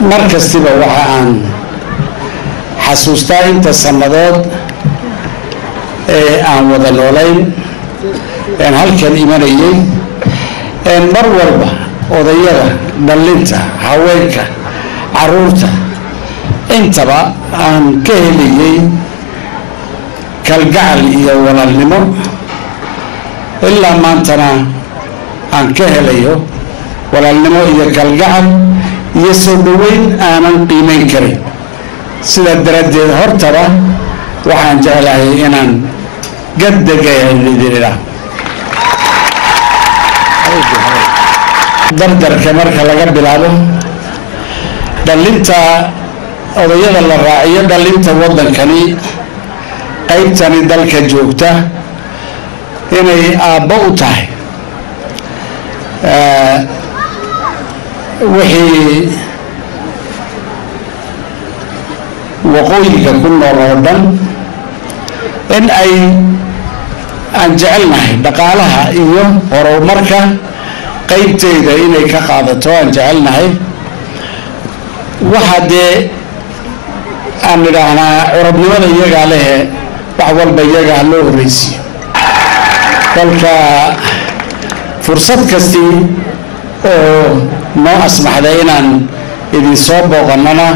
markastiba waxa aan xasuustaa inta sanadood ee aan wada noolayn aan halkan imanayay mar walba odayada dhalinta haweenka caruurta intaba aan ka heliyay kalgacal iyo walaalnimo ilaa maantana aan ka helayo walaalnimo iyo kalgacal iyo soo dhaweyn aanan qiimeyn karin sida daradeed hortaba waxaan jeclahay inaan gadagaydira dardarka marka laga bilaabo dhalinta odayada la raaciyo dhalinta wadankani qaybtani dalka joogta inay aabbo u tahay wixii waqooyiga ku nool oo dhan in ay aan jecelnahay dhaqaalaha iyo horumarka qaybteeda inay ka qaadato aan jecelnahay waxa dee aan idhaahnaa curabnimada iyagaa lehe wax walba iyagaa loo horreysiyo kolka fursad kastii oo noo asmaxday inaan idin soo booqannana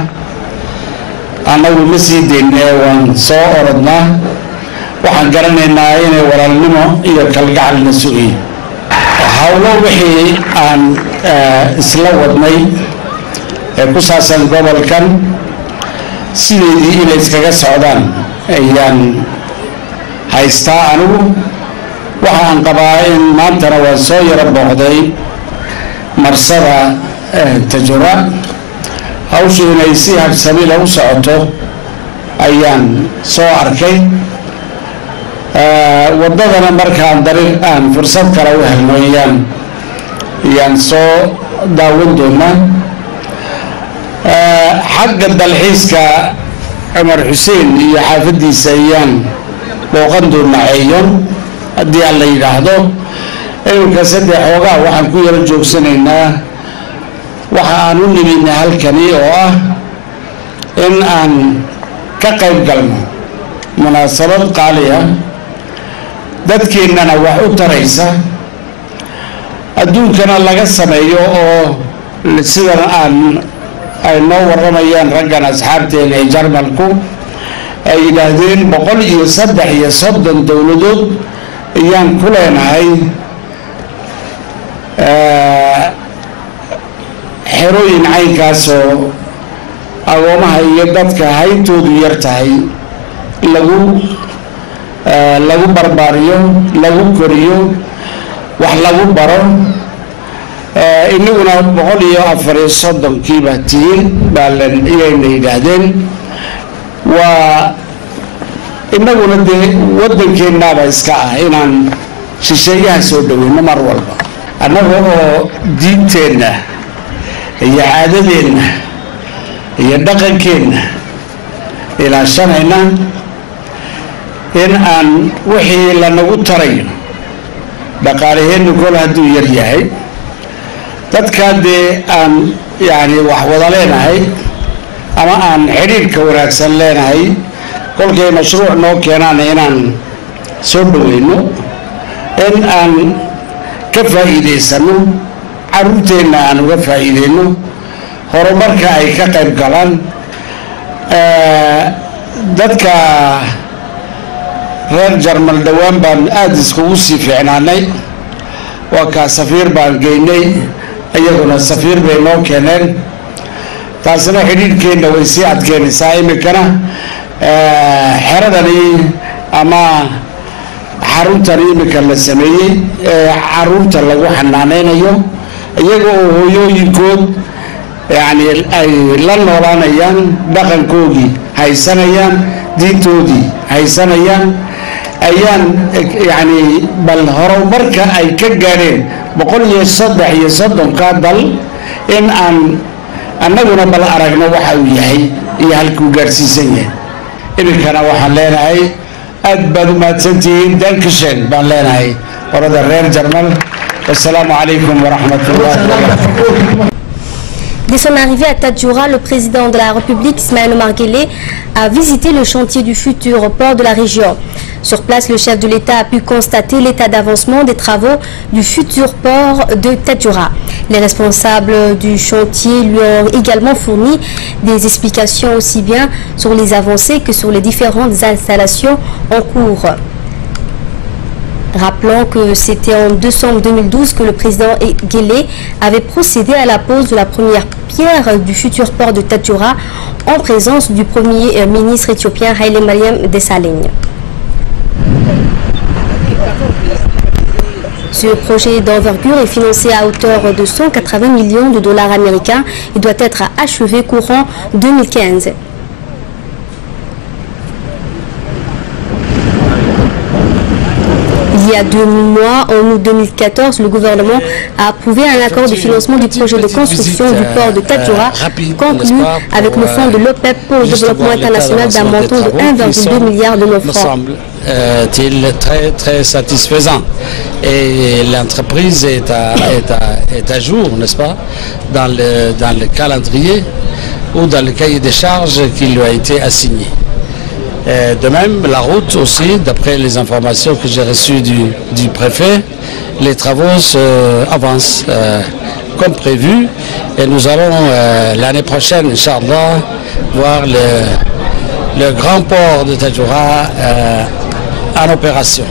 annagu ma sii dayn ee waan soo orodnaa waxaan garanaynaa inay walaalnimo iyo kalgacalna sugayn hawlo wixii aan isla wadnay ee ku saabsan gobolkan sideedii inay iskaga socdaan ayaan haystaa anigu waxaan qabaa in maantana waan soo yaro booqday marsada tajura hawshu inay si habsamila u socoto ayaan soo arkay wadadana markaan dariiq aan fursad kale u helno ayaan soo daawan doonaa xagga dalxiiska cumar xuseen iyo xaafadiisa ayaan booqan doonaa ceeyon haddii aan la yidhaahdo iminka saddex xoogaa waxaan ku yaro joogsanaynaa waxa aan u nimidna halkani oo ah in aan ka qayb galno munaasabad qaali ah dadkeennana wax u taraysa adduunkana laga sameeyo oo sidan ay noo warramayaan raggan asxaabteena ee jarmalku ay yidhaahdeen 130 dowladood ayaan ku leenahay xerooyin caynkaasoo agoomaha iyo dadka hayntoodu yar tahay lagu barbaariyo lagu koriyo wax lagu baro inaguna 134kiiba tihiin iyayna yidhaahdeen waa inaguna dee waddankeennaaba iska ah inaan shisheeyaha soo dhaweyno mar walba annaga oo diinteenna iyo caadadeenna iyo dhaqankeenna ilaashanayna in aan wixii lanagu tarayo dhaqaalaheennu kol hadduu yar yahay dadkaa dee aan yani wax wada leenahay ama aan xidhiidhka wanaagsan leenahay kolkay mashruuc noo keenaan inaan soo dhaweyno in aan ka faa'iidaysano caruurteenna aan uga faa'iideyno horumarka ay ka qayb galaan dadka reer jarmal dhowaan baan aada iskugu sii fiicnaanay waa kaa safiir baan geynay iyaguna safiir bay noo keeneen taasina xidhiidhkeenna way sii adkeynaysaa iminkana xeradani ama xaruntani iminka la sameeyey caruurta lagu xanaaneynayo iyaga oo hooyooyinkood yani ay la noolaanayaan dhaqankoodii haysanayaan diintoodii haysanayaan ayaan yani bal horumarka ay ka gaadheen 133 dal in aan annaguna bal aragno waxa uu yahay iyo halkuu gaadhsiisan yahay iminkana waxaan leenahay aad baad u mahadsantihiin dankishen baan leenahay qorada reer jarmal والسلام عليكم ورحمة الله وبركاته Dès son arrivée à Tadjoura, le président de la République, Ismaël Omar Guelleh, a visité le chantier du futur port de la région. Sur place, le chef de l'État a pu constater l'état d'avancement des travaux du futur port de Tadjoura. Les responsables du chantier lui ont également fourni des explications aussi bien sur les avancées que sur les différentes installations en cours. Rappelons que c'était en décembre 2012 que le président Guelleh avait procédé à la pose de la première pierre du futur port de Tadjoura en présence du premier ministre éthiopien Haile Mariam Desalegn. Ce projet d'envergure est financé à hauteur de 180 millions de dollars américains et doit être achevé courant 2015. Il y a 2 mois, en août 2014, le gouvernement a approuvé un accord de financement du projet de construction du port de Tadjoura, conclu avec le fonds de l'OPEP pour le développement international d'un montant de 1,2 milliard de francs. Très satisfaisant. Et l'entreprise est à jour, n'est-ce pas, dans le calendrier ou dans le cahier des charges qui lui a été assigné. De même, la route aussi, d'après les informations que j'ai reçues du préfet, les travaux avancent comme prévu et nous allons l'année prochaine, Inch'Allah, voir le grand port de Tadjoura en opération.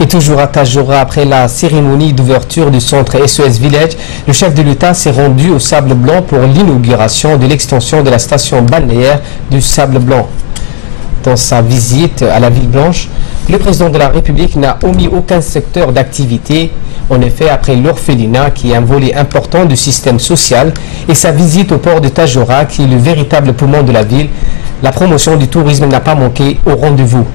Et toujours à Tadjoura, après la cérémonie d'ouverture du centre SOS Village, le chef de l'État s'est rendu au Sable Blanc pour l'inauguration de l'extension de la station balnéaire du Sable Blanc. Dans sa visite à la Ville Blanche, le président de la République n'a omis aucun secteur d'activité. En effet, après l'orphelinat, qui est un volet important du système social, et sa visite au port de Tadjoura, qui est le véritable poumon de la ville, la promotion du tourisme n'a pas manqué au rendez-vous.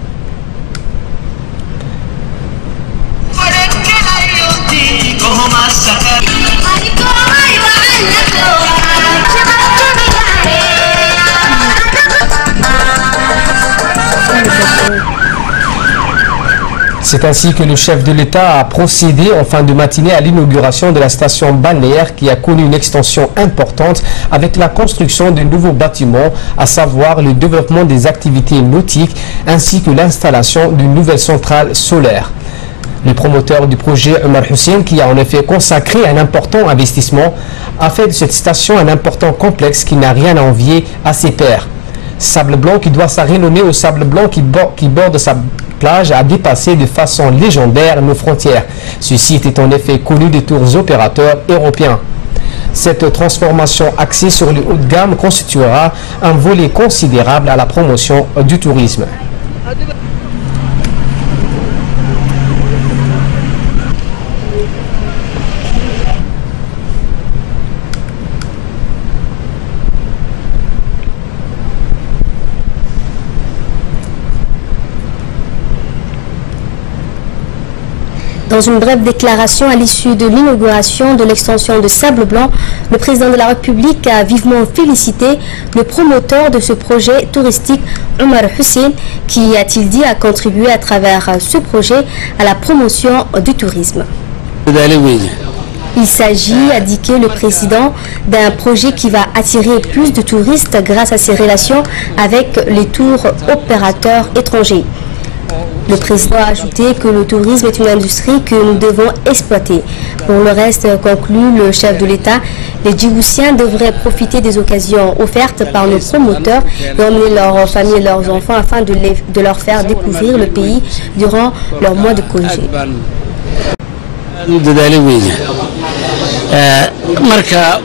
C'est ainsi que le chef de l'État a procédé en fin de matinée à l'inauguration de la station balnéaire qui a connu une extension importante avec la construction de nouveaux bâtiments, à savoir le développement des activités nautiques ainsi que l'installation d'une nouvelle centrale solaire. Le promoteur du projet, Omar Hussein, qui a en effet consacré un important investissement, a fait de cette station un important complexe qui n'a rien à envier à ses pairs. Sable Blanc, qui doit sa renommée au sable blanc qui borde sa plage, a dépassé de façon légendaire nos frontières. Ce site est en effet connu des tours opérateurs européens. Cette transformation axée sur le haut de gamme constituera un volet considérable à la promotion du tourisme. Dans une brève déclaration à l'issue de l'inauguration de l'extension de Sable Blanc, le président de la République a vivement félicité le promoteur de ce projet touristique, Omar Hussein, qui, a-t-il dit, a contribué à travers ce projet à la promotion du tourisme. Il s'agit, a indiqué le président, d'un projet qui va attirer plus de touristes grâce à ses relations avec les tours opérateurs étrangers. Le président a ajouté que le tourisme est une industrie que nous devons exploiter. Pour le reste, conclut le chef de l'État, les Djiboutiens devraient profiter des occasions offertes par nos promoteurs et emmener leurs familles et leurs enfants afin de leur faire découvrir le pays durant leur mois de congé. marka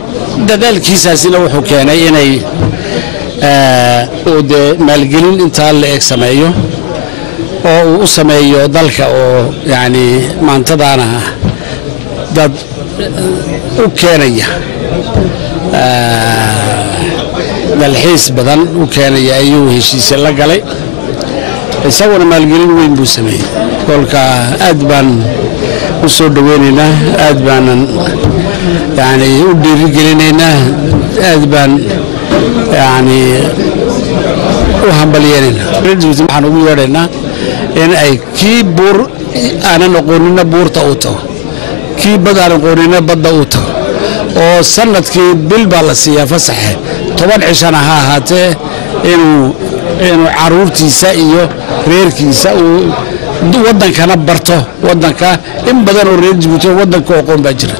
dadaalkiisaasina wuxuu keenay inay maalgelin intaa la eg sameeyo oo uu u sameeyo dalka oo yani maantadaana dad u keenaya dalxiis badan u keenaya ayuu heshiis la galay isaguna maalgelin weyn buu sameeyay kolka aad baan u soo dhaweynaynaa aad baanan yani u dhiirigelinaynaa aad baan yani u hambalyeynayna waxaan ugu yeedhaynaa in ay kii buur aanan aqoonina buurta u tago kii bad aan aqoonina badda u tago oo sanadkii bil baa la siiyaa fasaxe 10 cishana ha ahaatee inuu caruurtiisa iyo reerkiisa uu wadankana barto wadanka in badan oo reer Djibouti wadanka aqoon baa jira